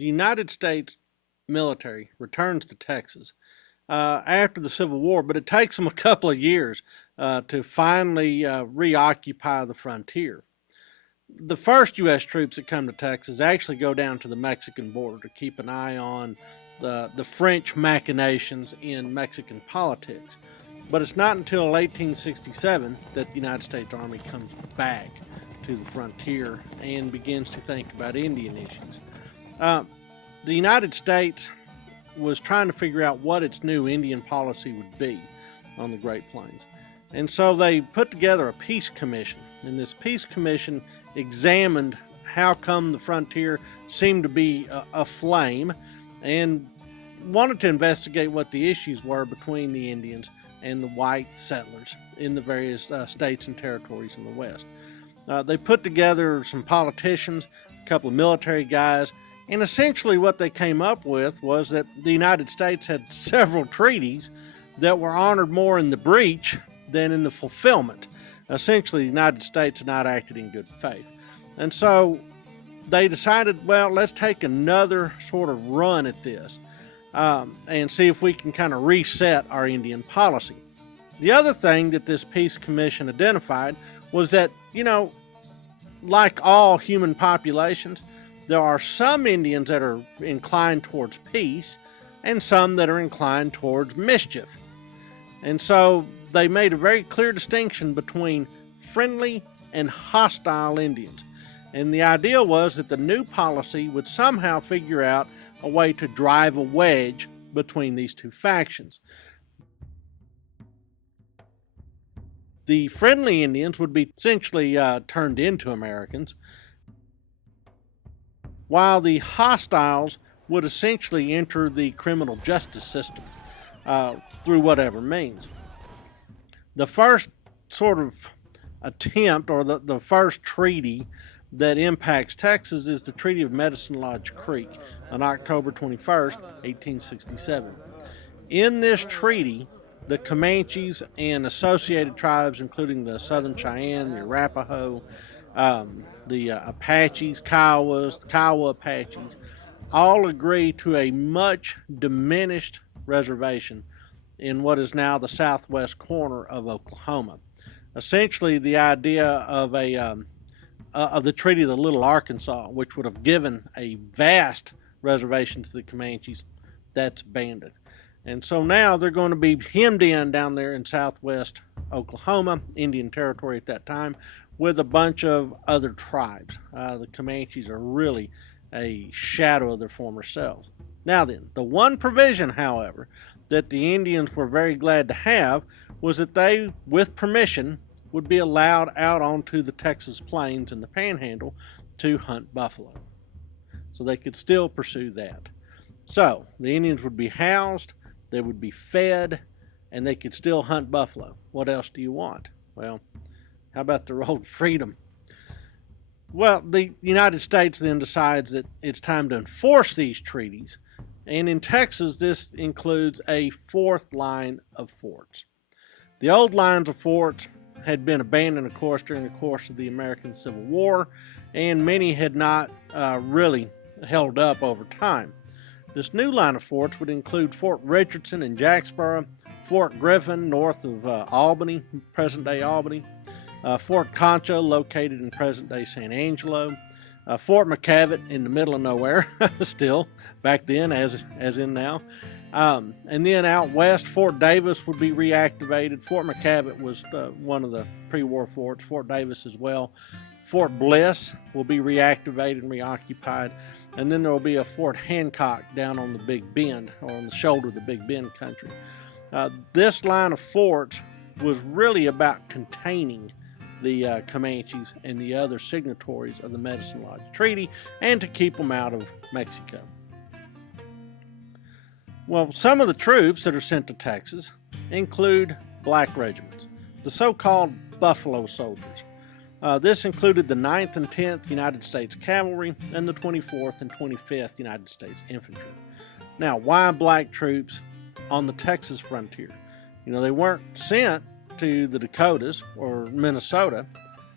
The United States military returns to Texas after the Civil War, but it takes them a couple of years to finally reoccupy the frontier. The first U.S. troops that come to Texas actually go down to the Mexican border to keep an eye on the French machinations in Mexican politics. But it's not until 1867 that the United States Army comes back to the frontier and begins to think about Indian issues. The United States was trying to figure out what its new Indian policy would be on the Great Plains. And so they put together a peace commission, and this peace commission examined how come the frontier seemed to be aflame and wanted to investigate what the issues were between the Indians and the white settlers in the various states and territories in the West. They put together some politicians, a couple of military guys, and essentially what they came up with was that the United States had several treaties that were honored more in the breach than in the fulfillment. Essentially, the United States had not acted in good faith. And so they decided, well, let's take another sort of run at this and see if we can kind of reset our Indian policy. The other thing that this peace commission identified was that, like all human populations, there are some Indians that are inclined towards peace and some that are inclined towards mischief. And so they made a very clear distinction between friendly and hostile Indians. And the idea was that the new policy would somehow figure out a way to drive a wedge between these two factions. The friendly Indians would be essentially turned into Americans, while the hostiles would essentially enter the criminal justice system through whatever means. The first sort of attempt, or the first treaty that impacts Texas, is the Treaty of Medicine Lodge Creek on October 21st, 1867. In this treaty, the Comanches and associated tribes, including the Southern Cheyenne, the Arapaho, the Apaches, Kiowas, the Kiowa Apaches, all agree to a much diminished reservation in what is now the southwest corner of Oklahoma. Essentially, the idea of the Treaty of the Little Arkansas, which would have given a vast reservation to the Comanches, that's abandoned. And so now they're going to be hemmed in down there in southwest Oklahoma, Indian Territory at that time, with a bunch of other tribes. The Comanches are really a shadow of their former selves. Now then, the one provision, however, that the Indians were very glad to have was that they, with permission, would be allowed out onto the Texas plains and the Panhandle to hunt buffalo. So they could still pursue that. So the Indians would be housed, they would be fed, and they could still hunt buffalo. What else do you want? Well, how about their old freedom? Well, the United States then decides that it's time to enforce these treaties, and in Texas this includes a fourth line of forts. The old lines of forts had been abandoned, of course, during the course of the American Civil War, and many had not really held up over time. This new line of forts would include Fort Richardson in Jacksboro, Fort Griffin north of Albany, present-day Albany, Fort Concho located in present-day San Angelo, Fort McCavitt in the middle of nowhere, still, back then as in now. And then out west, Fort Davis would be reactivated. Fort McCavitt was one of the pre-war forts, Fort Davis as well. Fort Bliss will be reactivated and reoccupied. And then there will be a Fort Hancock down on the Big Bend, or on the shoulder of the Big Bend country. This line of forts was really about containing the Comanches and the other signatories of the Medicine Lodge Treaty, and to keep them out of Mexico. Well, some of the troops that are sent to Texas include black regiments, the so-called Buffalo Soldiers. This included the 9th and 10th United States Cavalry and the 24th and 25th United States Infantry. Now, why black troops on the Texas frontier? They weren't sent to the Dakotas or Minnesota.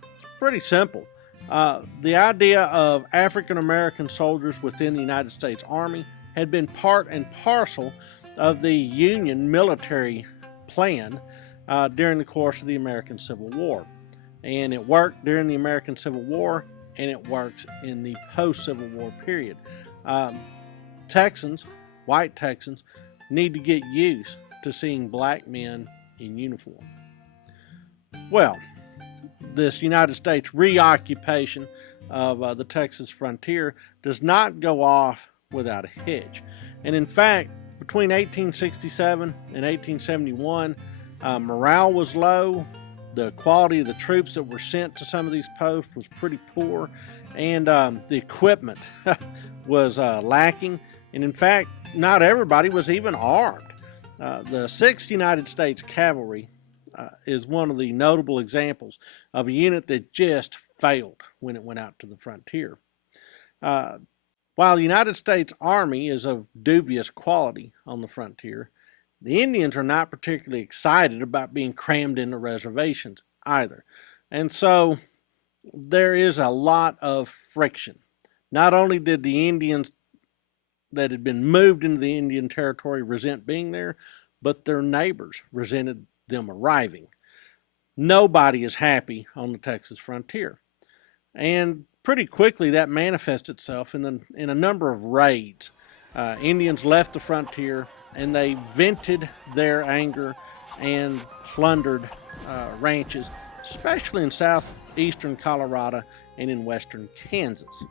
It's pretty simple. The idea of African American soldiers within the United States Army had been part and parcel of the Union military plan during the course of the American Civil War. And it worked during the American Civil War, and it works in the post-Civil War period. Texans, white Texans, need to get used to seeing black men in uniform. Well, this United States reoccupation of the Texas frontier does not go off without a hitch. And in fact, between 1867 and 1871, morale was low. The quality of the troops that were sent to some of these posts was pretty poor, and the equipment was lacking. And in fact, not everybody was even armed. The 6th United States Cavalry is one of the notable examples of a unit that just failed when it went out to the frontier. While the United States Army is of dubious quality on the frontier, the Indians are not particularly excited about being crammed into reservations either. And so there is a lot of friction. Not only did the Indians that had been moved into the Indian Territory resent being there, but their neighbors resented them arriving. Nobody is happy on the Texas frontier. And pretty quickly that manifests itself in a number of raids. Indians left the frontier and they vented their anger and plundered ranches, especially in southeastern Colorado and in western Kansas.